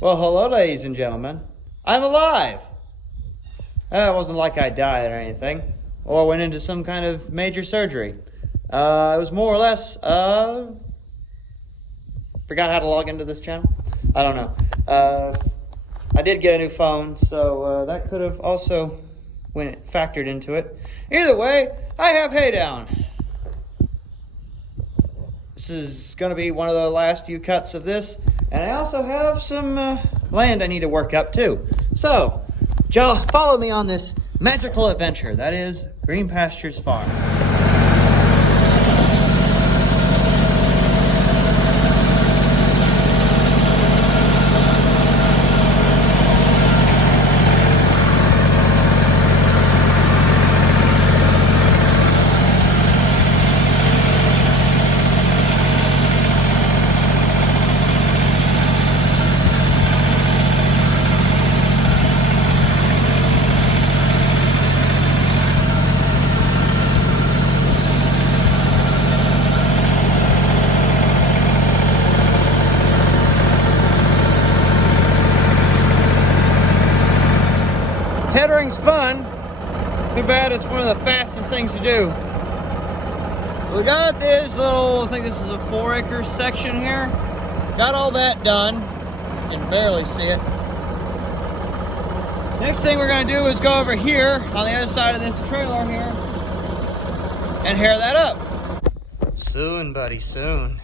Well, hello, ladies and gentlemen. I'm alive. It wasn't like I died or anything, or went into some kind of major surgery. It was more or less, forgot how to log into this channel? I don't know. I did get a new phone, so that could have also factored into it. Either way, I have hay down. This is going to be one of the last few cuts of this, and I also have some land I need to work up too. So, Joe, follow me on this magical adventure that is Green Pastures Farm. Tethering's fun. Too bad it's one of the fastest things to do. We got this little, I think this is a 4-acre section here. Got all that done. You can barely see it. Next thing we're going to do is go over here on the other side of this trailer here and hair that up. Soon, buddy, soon.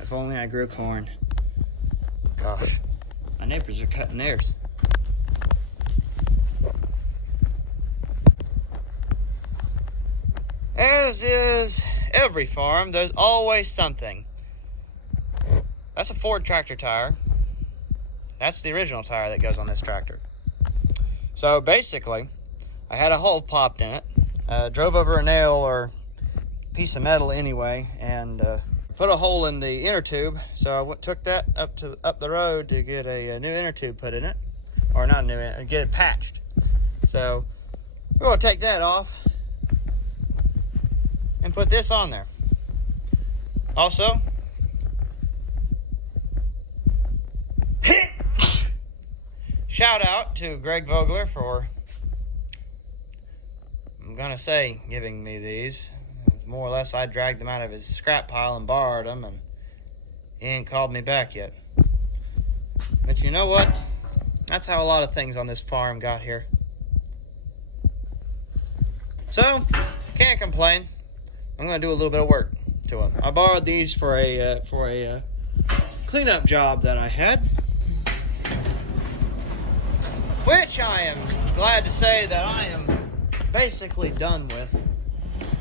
If only I grew corn. Gosh, my neighbors are cutting theirs. As is every farm, there's always something. That's a Ford tractor tire. That's the original tire that goes on this tractor. So basically, I had a hole popped in it. Drove over a nail or piece of metal anyway, and put a hole in the inner tube. So I took that up the road to get a new inner tube put in it, or not a new, get it patched. So we're going to take that off and put this on there. Also, shout out to Greg Vogler for, I'm gonna say, giving me these. More or less, I dragged them out of his scrap pile and borrowed them, and he ain't called me back yet. But you know what? That's how a lot of things on this farm got here. So, can't complain. I'm going to do a little bit of work to them. I borrowed these for a cleanup job that I had, which I am glad to say that I am basically done with.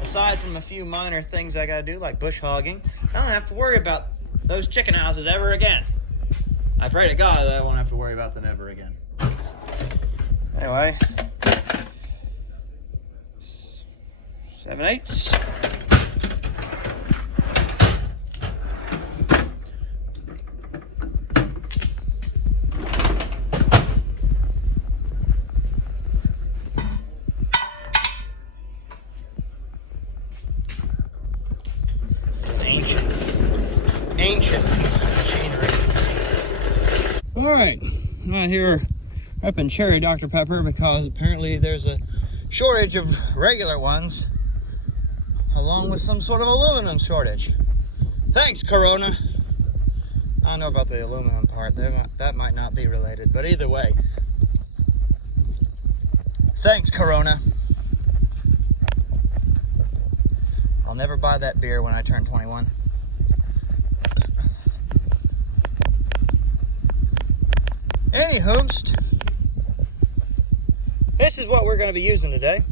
Aside from a few minor things I got to do, like bush hogging, I don't have to worry about those chicken houses ever again. I pray to God that I won't have to worry about them ever again. Anyway, 7/8. Ancient piece of machinery. Alright, I'm out here repping cherry Dr. Pepper because apparently there's a shortage of regular ones, along with some sort of aluminum shortage. Thanks, Corona. I don't know about the aluminum part, that might not be related, but either way, thanks, Corona. I'll never buy that beer when I turn 21. Anywhoomst, this is what we're going to be using today.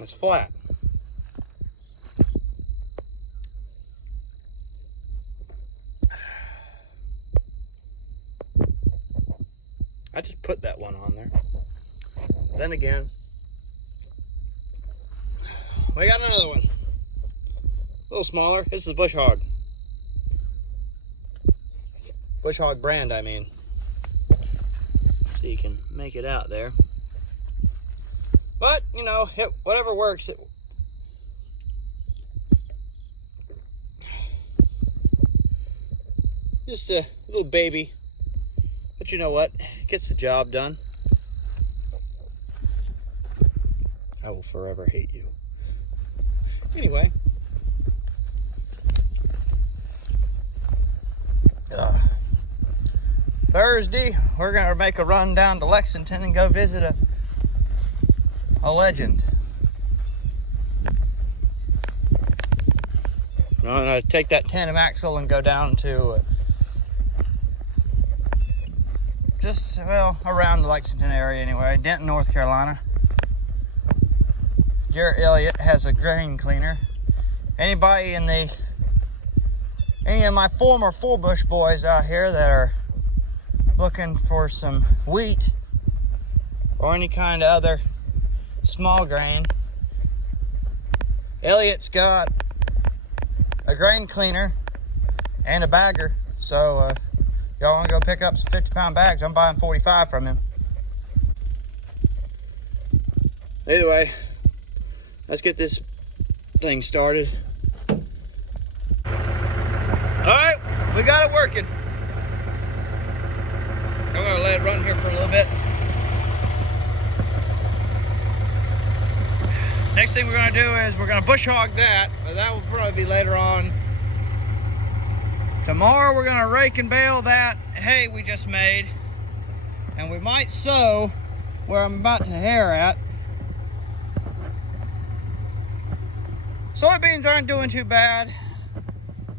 It's flat. I just put that one on there. Then again, we got another one. A little smaller. This is Bush Hog. Bush Hog brand, I mean. So you can make it out there. know, whatever works. Just a little baby, but you know what? Gets the job done. I will forever hate you. Anyway. Thursday, we're gonna make a run down to Lexington and go visit a legend. I'm gonna take that tandem axle and go down to just, well, around the Lexington area anyway, Denton, North Carolina. Jarrett Elliott has a grain cleaner. Anybody in any of my former Full Bush boys out here that are looking for some wheat or any kind of other small grain, Elliott's got a grain cleaner and a bagger. So y'all want to go pick up some 50-pound bags? I'm buying 45 from him. Either way, let's get this thing started. All right, we got it working. I'm gonna let it run here for a little bit. Next thing we're gonna do is we're gonna bush hog that, but that will probably be later on. Tomorrow we're gonna rake and bale that hay we just made, and we might sow where I'm about to hair at. Soybeans aren't doing too bad.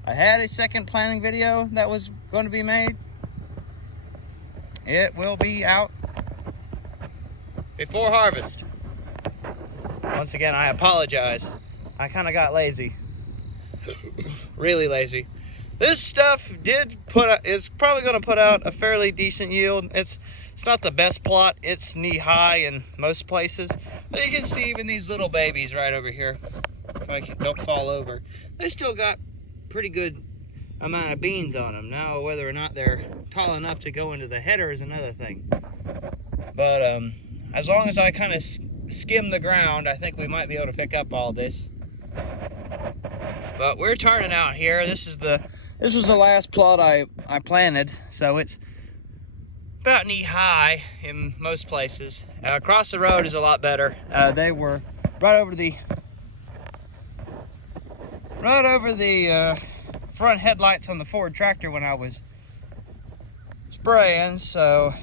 I had a second planting video that was going to be made. It will be out before harvest. Once again, I apologize. I kind of got lazy. Really lazy. This stuff is probably going to put out a fairly decent yield. It's not the best plot. It's knee high in most places. But you can see even these little babies right over here. If I don't fall over, they still got pretty good amount of beans on them. Now whether or not they're tall enough to go into the header is another thing. But as long as I kind of skim the ground, I think we might be able to pick up all this. But we're turning out here. This was the last plot I planted, so it's about knee high in most places. Across the road is a lot better. They were right over the front headlights on the Ford tractor when I was spraying. So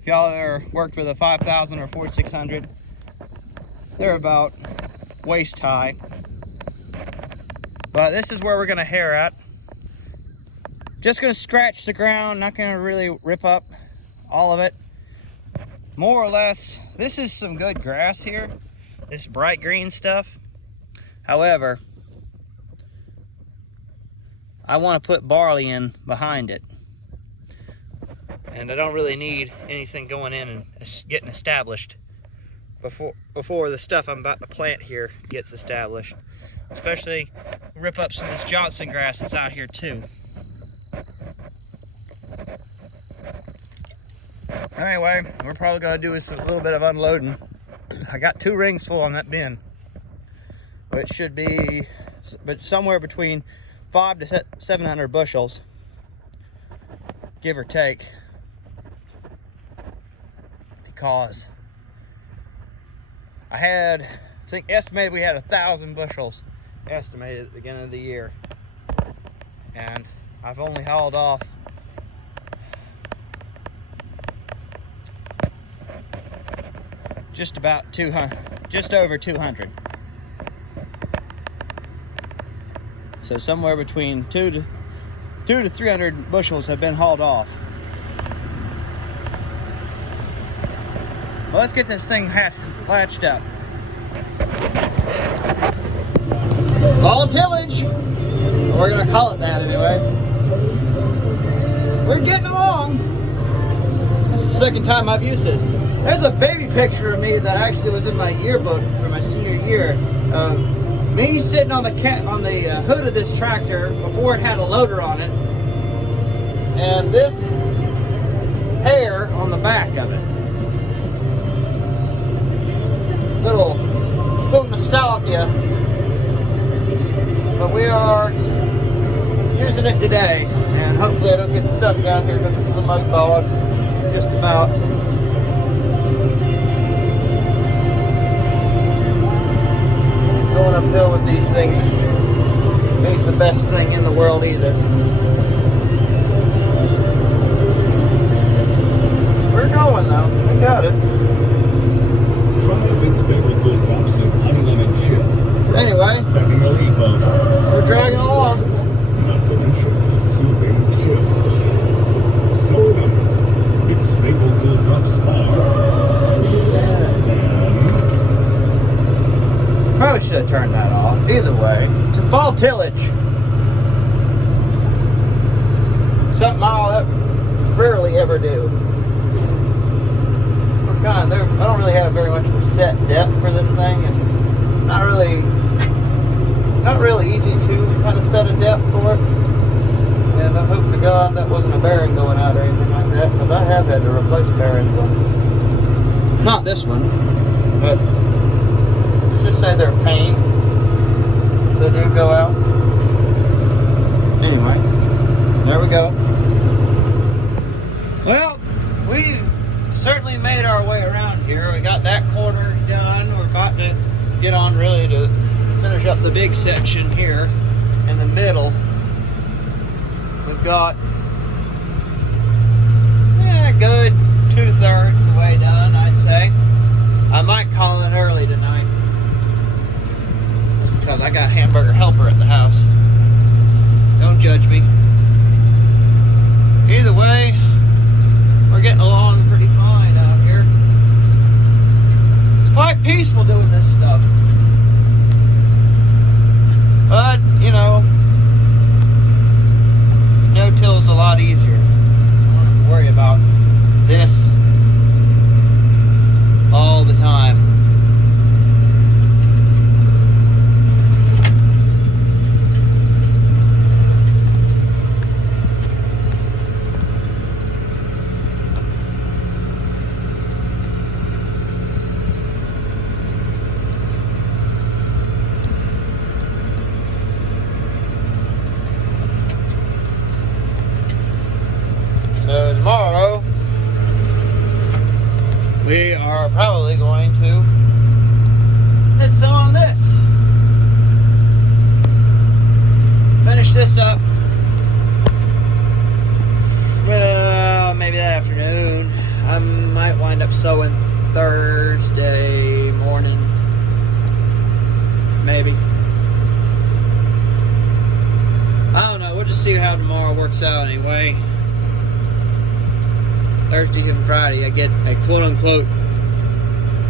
if y'all ever worked with a 5000 or 4600, they're about waist high. But this is where we're gonna hair at. Just gonna scratch the ground, not gonna really rip up all of it. More or less, this is some good grass here. This bright green stuff. However, I want to put barley in behind it. And I don't really need anything going in and getting established before the stuff I'm about to plant here gets established. Especially rip up some of this Johnson grass that's out here too. Anyway, we're probably going to do a little bit of unloading. I got 2 rings full on that bin, which should be somewhere between 500 to 700 bushels, give or take, because I think estimated we had 1,000 bushels estimated at the beginning of the year, and I've only hauled off just about 200, just over 200. So somewhere between 200 to 300 bushels have been hauled off. Well, let's get this thing latched up. Fall tillage. We're gonna call it that anyway. We're getting along. This is the second time I've used this. There's a baby picture of me that actually was in my yearbook for my senior year of me sitting on the hood of this tractor before it had a loader on it, and this hair on the back of it. fixing it today, and hopefully I don't get stuck down here because this is a mud bog. Just about. Going uphill with these things ain't the best thing in the world either. We're going though. We got it. Try Vic's favorite cool drops of honey lemon chip. Anyway, Stacking a leaf on. we're dragging along. Not delicious, soothing chill. So remember, Vic's favorite cool drops are. Probably should have turned that off. Either way, to fall tillage. Something I rarely ever do. We're I don't really have very much of a set depth for this thing, and not really easy to kind of set a depth for it. And I hope to God that wasn't a bearing going out or anything like that, because I have had to replace bearings on it. Not this one, but let's just say they're a pain. They do go out. Anyway, there we go. Well, we've certainly made our way around here. We got that corner done. We're about to get on really to finish up the big section here in the middle. We've got a good 2/3 of the way done, I'd say. I might call it early tonight, just because I got hamburger helper at the house. Don't judge me. Either way, we're getting along pretty fine out here. It's quite peaceful doing this stuff. But, you know, no-till's a lot easier. I don't have to worry about this all the time. So tomorrow, we are probably going to hit some on this. Finish this up. Well, maybe that afternoon. I might wind up sowing Thursday morning. Maybe. I don't know. We'll just see how tomorrow works out anyway. Thursday and Friday, I get a quote-unquote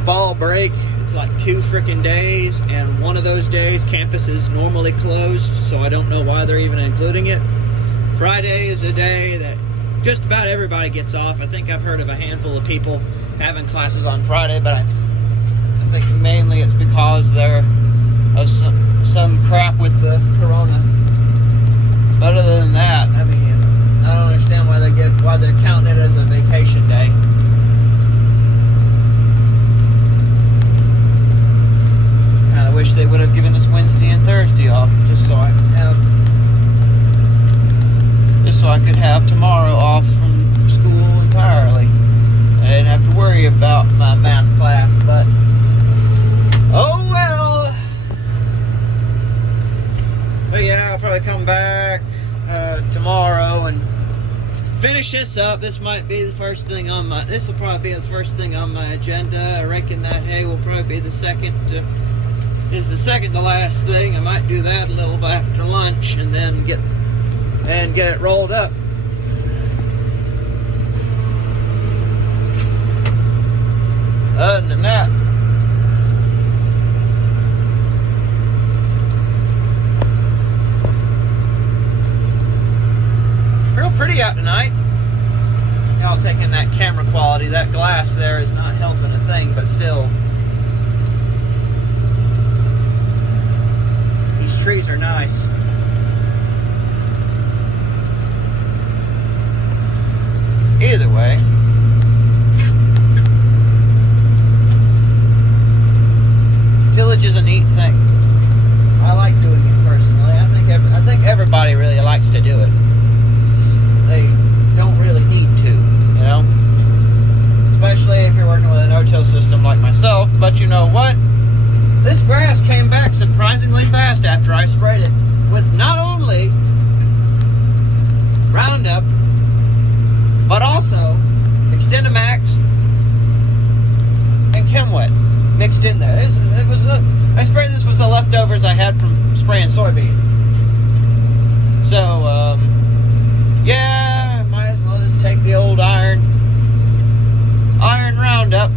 fall break. It's like 2 freaking days, and one of those days campus is normally closed, so I don't know why they're even including it. Friday is a day that just about everybody gets off. I think I've heard of a handful of people having classes on Friday, but I think mainly it's because they're of some crap with the corona. But other than that, I mean, I don't understand why they're counting it as a vacation day. Kind of wish they would have given us Wednesday and Thursday off, just so I could have tomorrow off from school entirely. I didn't have to worry about my math class, but oh well. But yeah, I'll probably come back tomorrow and finish this up. This might be the first thing on my. This will probably be the first thing on my agenda. I reckon that hay will probably be the second. Is the second to last thing. I might do that a little bit after lunch and then get it rolled up. Other than that, real pretty out tonight. Y'all taking that camera quality. That glass there is not helping a thing, but still. These trees are nice. Either way, tillage is a neat thing. I like doing it personally. I think everybody really likes to do it. but you know what? This grass came back surprisingly fast after I sprayed it with not only Roundup, but also Extendamax and Chemwet mixed in there. I sprayed this with the leftovers I had from spraying soybeans. So, yeah, might as well just take the old iron Roundup.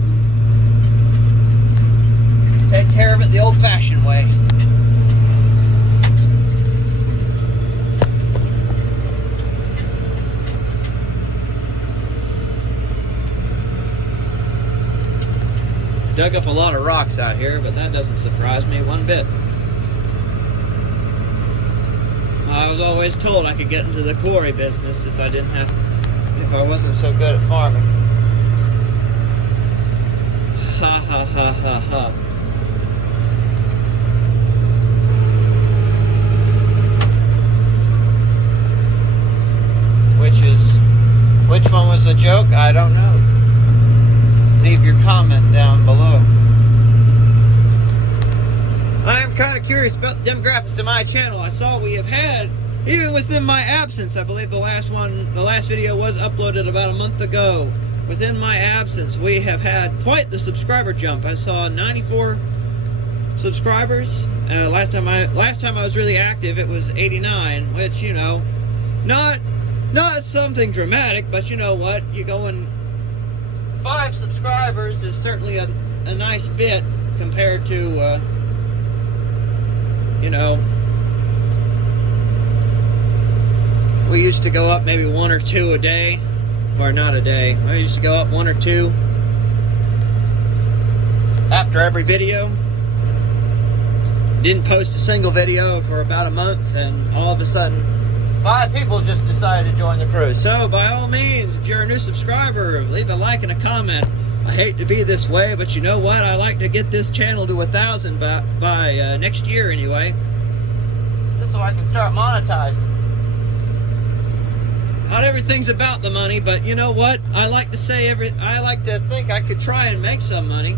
Take care of it the old-fashioned way. Dug up a lot of rocks out here, but that doesn't surprise me one bit. I was always told I could get into the quarry business if I wasn't so good at farming. Ha ha ha ha ha. Which one was a joke? I don't know. Leave your comment down below. I am kind of curious about the demographics to my channel. I saw we have had, even within my absence, I believe the last video was uploaded about a month ago. Within my absence, we have had quite the subscriber jump. I saw 94 subscribers. Last time I was really active, it was 89, which, you know, not something dramatic, but you know what? You going 5 subscribers is certainly a nice bit compared to, you know, we used to go up maybe 1 or 2 a day, or not a day. We used to go up 1 or 2 after every video. Didn't post a single video for about a month, and all of a sudden 5 people just decided to join the crew. So, by all means, if you're a new subscriber, leave a like and a comment. I hate to be this way, but you know what? I like to get this channel to 1,000 by next year anyway. Just so I can start monetizing. Not everything's about the money, but you know what? I like to think I could try and make some money.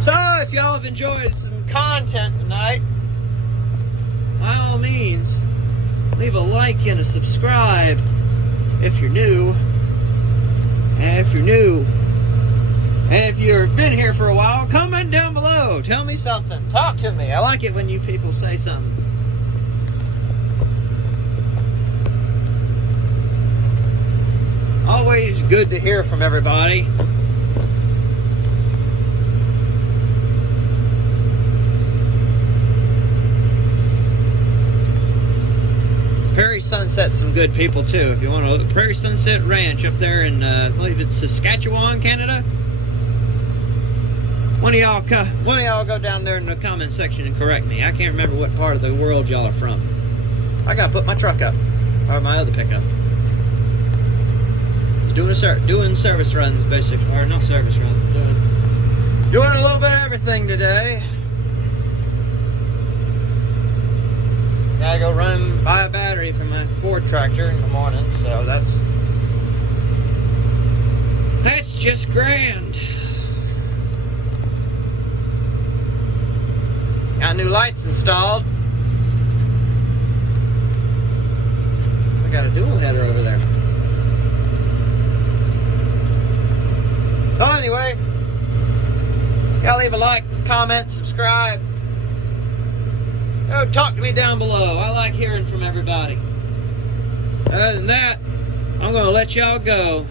So, if y'all have enjoyed some content tonight, by all means, leave a like and a subscribe if you're new. And if you've been here for a while, comment down below. Tell me something. Talk to me. I like it when you people say something. Always good to hear from everybody. Prairie Sunset's some good people too. If you want to look, Prairie Sunset Ranch up there in, I believe it's Saskatchewan, Canada. One of y'all go down there in the comment section and correct me. I can't remember what part of the world y'all are from. I gotta put my truck up, or my other pickup. Doing service runs, basically, or not service runs. Doing a little bit of everything today. Gotta go buy a battery for my Ford tractor in the morning, so that's just grand. Got new lights installed. I got a dual header over there. So anyway, gotta leave a like, comment, subscribe. Oh, talk to me down below. I like hearing from everybody. Other than that, I'm going to let y'all go.